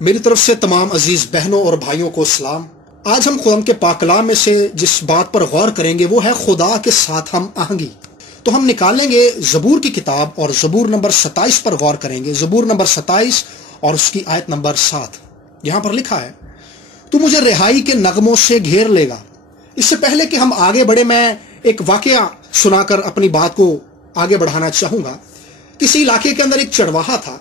मेरी तरफ से तमाम अजीज बहनों और भाइयों को सलाम। आज हम खुदा के पाक कलाम में से जिस बात पर गौर करेंगे वो है खुदा के साथ हम आहंगी। तो हम निकालेंगे ज़बूर की किताब और ज़बूर नंबर 27 पर गौर करेंगे। ज़बूर नंबर 27 और उसकी आयत नंबर 7। यहां पर लिखा है, तू मुझे रिहाई के नगमों से घेर लेगा। इससे पहले कि हम आगे बढ़े, मैं एक वाकया सुनाकर अपनी बात को आगे बढ़ाना चाहूंगा। किसी इलाके के अंदर एक चरवाहा था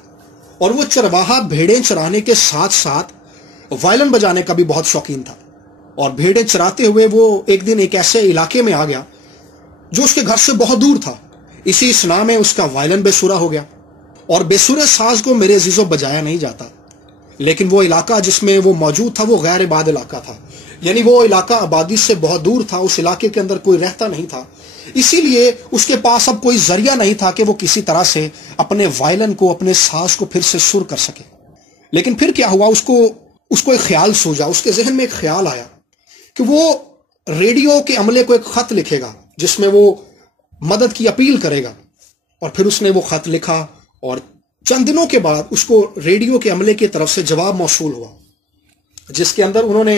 और वो चरवाहा भेड़ें चराने के साथ साथ वायलिन बजाने का भी बहुत शौकीन था। और भेड़ें चराते हुए वो एक दिन एक ऐसे इलाके में आ गया जो उसके घर से बहुत दूर था। इसी स्ना में उसका वायलिन बेसुरा हो गया और बेसुरे साज को मेरे अजीजों बजाया नहीं जाता। लेकिन वो इलाका जिसमें वो मौजूद था वो गैर इबाद इलाका था, यानी वो इलाका आबादी से बहुत दूर था। उस इलाके के अंदर कोई रहता नहीं था, इसीलिए उसके पास अब कोई जरिया नहीं था कि वो किसी तरह से अपने वायलिन को, अपने साज को फिर से सुर कर सके। लेकिन फिर क्या हुआ, उसको एक ख्याल सूझा। उसके जहन में एक ख्याल आया कि वो रेडियो के अमले को एक खत लिखेगा जिसमें वो मदद की अपील करेगा। और फिर उसने वो खत लिखा और चंद दिनों के बाद उसको रेडियो के अमले की तरफ से जवाब मौसूल हुआ, जिसके अंदर उन्होंने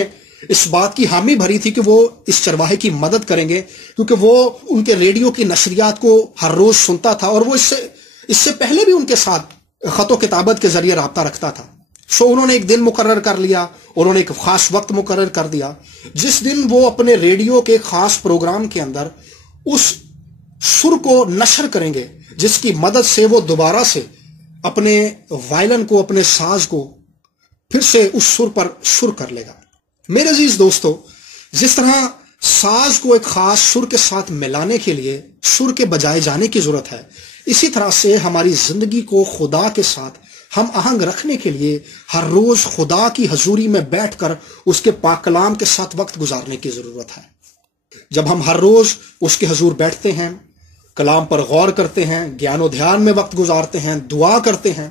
इस बात की हामी भरी थी कि वो इस चरवाहे की मदद करेंगे, क्योंकि वो उनके रेडियो की नशरियात को हर रोज सुनता था और वो इससे पहले भी उनके साथ खतो किताबत के जरिए राब्ता रखता था। सो उन्होंने एक दिन मुकर्रर कर लिया, उन्होंने एक खास वक्त मुकर्रर कर दिया जिस दिन वो अपने रेडियो के खास प्रोग्राम के अंदर उस सुर को नशर करेंगे जिसकी मदद से वो दोबारा से अपने वायलिन को, अपने साज को फिर से उस सुर पर सुर कर लेगा। मेरे अजीज दोस्तों, जिस तरह साज को एक खास सुर के साथ मिलाने के लिए सुर के बजाए जाने की जरूरत है, इसी तरह से हमारी जिंदगी को खुदा के साथ हम आहंग रखने के लिए हर रोज खुदा की हजूरी में बैठकर उसके पाक कलाम के साथ वक्त गुजारने की जरूरत है। जब हम हर रोज उसके हजूर बैठते हैं, कलाम पर गौर करते हैं, ज्ञान ध्यान में वक्त गुजारते हैं, दुआ करते हैं,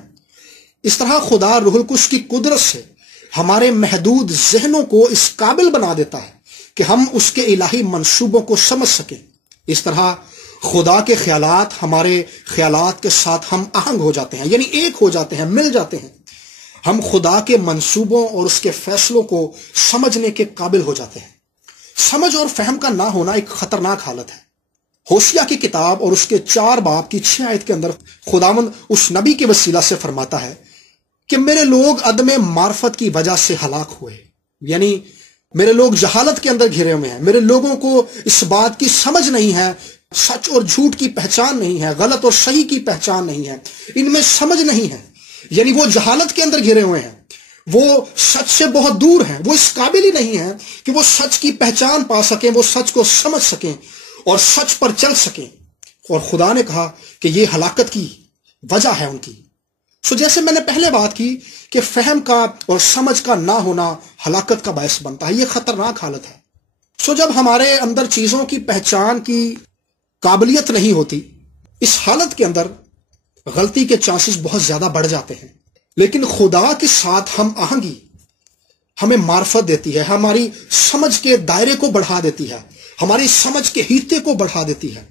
इस तरह खुदा रूहुल कुद्स की कुदरत से हमारे महदूद जहनों को इस काबिल बना देता है कि हम उसके इलाही मंसूबों को समझ सकें। इस तरह खुदा के ख्यालात हमारे ख्यालात के साथ हम आहंग हो जाते हैं, यानी एक हो जाते हैं, मिल जाते हैं। हम खुदा के मंसूबों और उसके फैसलों को समझने के काबिल हो जाते हैं। समझ और फहम का ना होना एक खतरनाक हालत है। होशिया की किताब और उसके 4 बाब की 6 आयत के अंदर खुदावंद उस नबी के वसीला से फरमाता है कि मेरे लोग अदम मार्फत की वजह से हलाक हुए, यानी मेरे लोग जहालत के अंदर घिरे हुए हैं। मेरे लोगों को इस बात की समझ नहीं है, सच और झूठ की पहचान नहीं है, गलत और सही की पहचान नहीं है, इनमें समझ नहीं है, यानी वो जहालत के अंदर घिरे हुए हैं, वो सच से बहुत दूर हैं, वो इस काबिल ही नहीं है कि वो सच की पहचान पा सकें, वो सच को समझ सकें और सच पर चल सकें। और खुदा ने कहा कि ये हलाकत की वजह है उनकी। सो जैसे मैंने पहले बात की कि फहम का और समझ का ना होना हलाकत का बायस बनता है, ये खतरनाक हालत है। सो जब हमारे अंदर चीजों की पहचान की काबिलियत नहीं होती, इस हालत के अंदर गलती के चांसेस बहुत ज्यादा बढ़ जाते हैं। लेकिन खुदा के साथ हम आहंगी हमें मार्फत देती है, हमारी समझ के दायरे को बढ़ा देती है, हमारी समझ के हिस्से को बढ़ा देती है।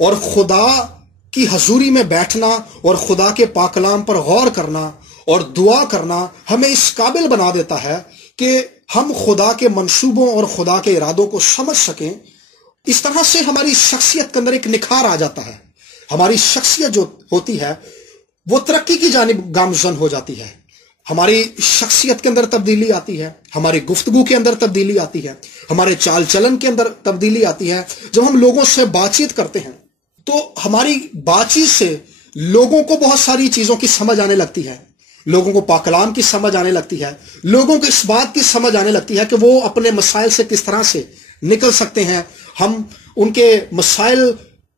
और खुदा की हजूरी में बैठना और खुदा के पाक कलाम पर गौर करना और दुआ करना हमें इस काबिल बना देता है कि हम खुदा के मंसूबों और खुदा के इरादों को समझ सकें। इस तरह से हमारी शख्सियत के अंदर एक निखार आ जाता है। हमारी शख्सियत जो होती है वो तरक्की की जानिब गामजन हो जाती है। हमारी शख्सियत के अंदर तब्दीली आती है, हमारी गुफ्तगू के अंदर तब्दीली आती है, हमारे चाल चलन के अंदर तब्दीली आती है। जब हम लोगों से बातचीत करते हैं तो हमारी बातचीत से लोगों को बहुत सारी चीजों की समझ आने लगती है, लोगों को पाक कलाम की समझ आने लगती है, लोगों को इस बात की समझ आने लगती है कि वो अपने मसाइल से किस तरह से निकल सकते हैं। हम उनके मसाइल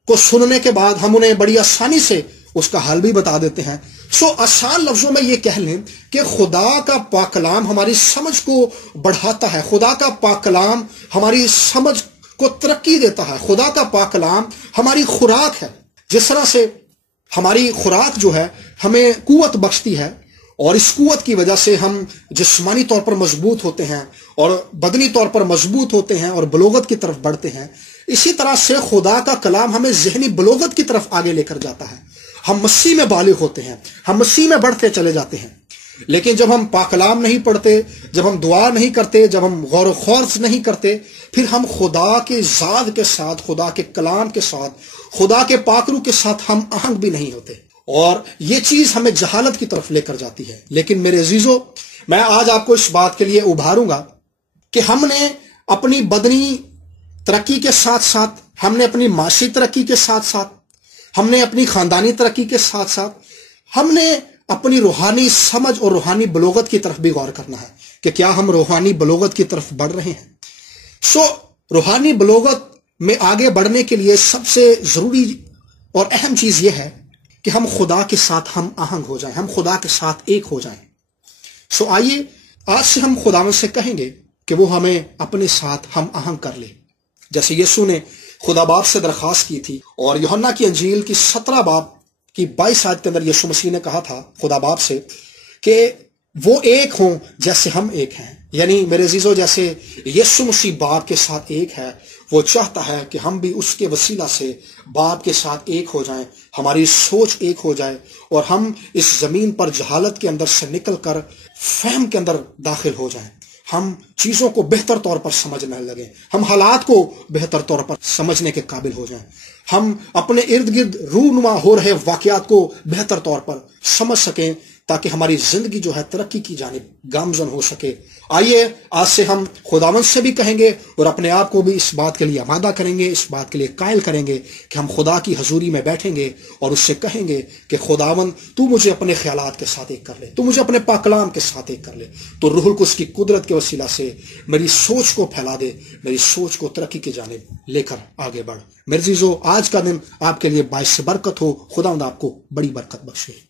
को सुनने के बाद हम उन्हें बड़ी आसानी से उसका हल भी बता देते हैं। सो आसान लफ्जों में ये कह लें कि खुदा का पाक कलाम हमारी समझ को बढ़ाता है, खुदा का पाक कलाम हमारी समझ को तरक्की देता है, खुदा का पाक कलाम हमारी खुराक है। जिस तरह से हमारी खुराक जो है हमें कुव्वत बख्शती है और इस कुव्वत की वजह से हम जिस्मानी तौर पर मजबूत होते हैं और बदनी तौर पर मजबूत होते हैं और बलोगत की तरफ बढ़ते हैं, इसी तरह से खुदा का कलाम हमें जहनी बलोगत की तरफ आगे लेकर जाता है। हम मसीह में बालिग होते हैं, हम मसीह में बढ़ते चले जाते हैं। لیکن جب ہم پاک کلام نہیں پڑھتے، جب ہم دعا نہیں کرتے، جب ہم غور و خوض نہیں کرتے، پھر ہم خدا کے ذات کے ساتھ، خدا کے کلام کے ساتھ، خدا کے پاک روح کے ساتھ ہم آہنگ بھی نہیں ہوتے، اور یہ چیز ہمیں جہالت کی طرف لے کر جاتی ہے۔ لیکن میرے عزیزو، میں آج آپ کو اس بات کے لیے ابھاروں گا کہ ہم نے اپنی بدنی ترقی کے ساتھ ساتھ، ہم نے اپنی معاشی ترقی کے ساتھ ساتھ، ہم نے اپنی خاندانی ترقی کے ساتھ ساتھ، ہم نے اپنی روحانی سمجھ اور روحانی بلوغت کی طرف بھی غور کرنا ہے کہ کیا ہم روحانی بلوغت کی طرف بڑھ رہے ہیں۔ روحانی بلوغت میں آگے بڑھنے کے لیے سب سے ضروری اور اہم چیز یہ ہے کہ ہم خدا کے ساتھ ہم آہنگ ہو جائیں، ہم خدا کے ساتھ ایک ہو جائیں۔ آئیے آج سے ہم خداوند سے کہیں گے کہ وہ ہمیں اپنے ساتھ ہم آہنگ کر لے، جیسے یسوع نے خدا باپ سے درخواست کی تھی، اور یوحنا کی انجیل کی 17 باب کی 22 آیت کے اندر یسوع مسیح نے کہا تھا خدا باپ سے کہ وہ ایک ہوں جیسے ہم ایک ہیں۔ یعنی میرے عزیزو، جیسے یسوع مسیح باپ کے ساتھ ایک ہے، وہ چاہتا ہے کہ ہم بھی اس کے وسیلہ سے باپ کے ساتھ ایک ہو جائیں، ہماری سوچ ایک ہو جائے، اور ہم اس زمین پر جہالت کے اندر سے نکل کر فہم کے اندر داخل ہو جائیں، ہم چیزوں کو بہتر طور پر سمجھنے لگیں، ہم حالات کو بہتر طور پر سمجھنے کے قابل ہو جائیں، ہم اپنے ارد گرد رونما ہو رہے واقعات کو بہتر طور پر سمجھ سکیں، تاکہ ہماری زندگی جو ہے ترقی کی جانب گامزن ہو سکے۔ آئیے آج سے ہم خداوند سے بھی کہیں گے اور اپنے آپ کو بھی اس بات کے لیے آمادہ کریں گے، اس بات کے لیے قائل کریں گے کہ ہم خدا کی حضوری میں بیٹھیں گے اور اس سے کہیں گے کہ خداوند تو مجھے اپنے خیالات کے ساتھ ایک کر لے، تو مجھے اپنے پاک کلام کے ساتھ ایک کر لے، تو روح القدس کی قدرت کے وسیلہ سے میری سوچ کو پھیلا دے، میری سوچ کو ترقی کی جانب لے کر آگے بڑھ۔ میرے عزیزو، آج کا دن آپ کے لیے باعث برکت ہو، خداوند آپ کو بڑی برکت بخشے۔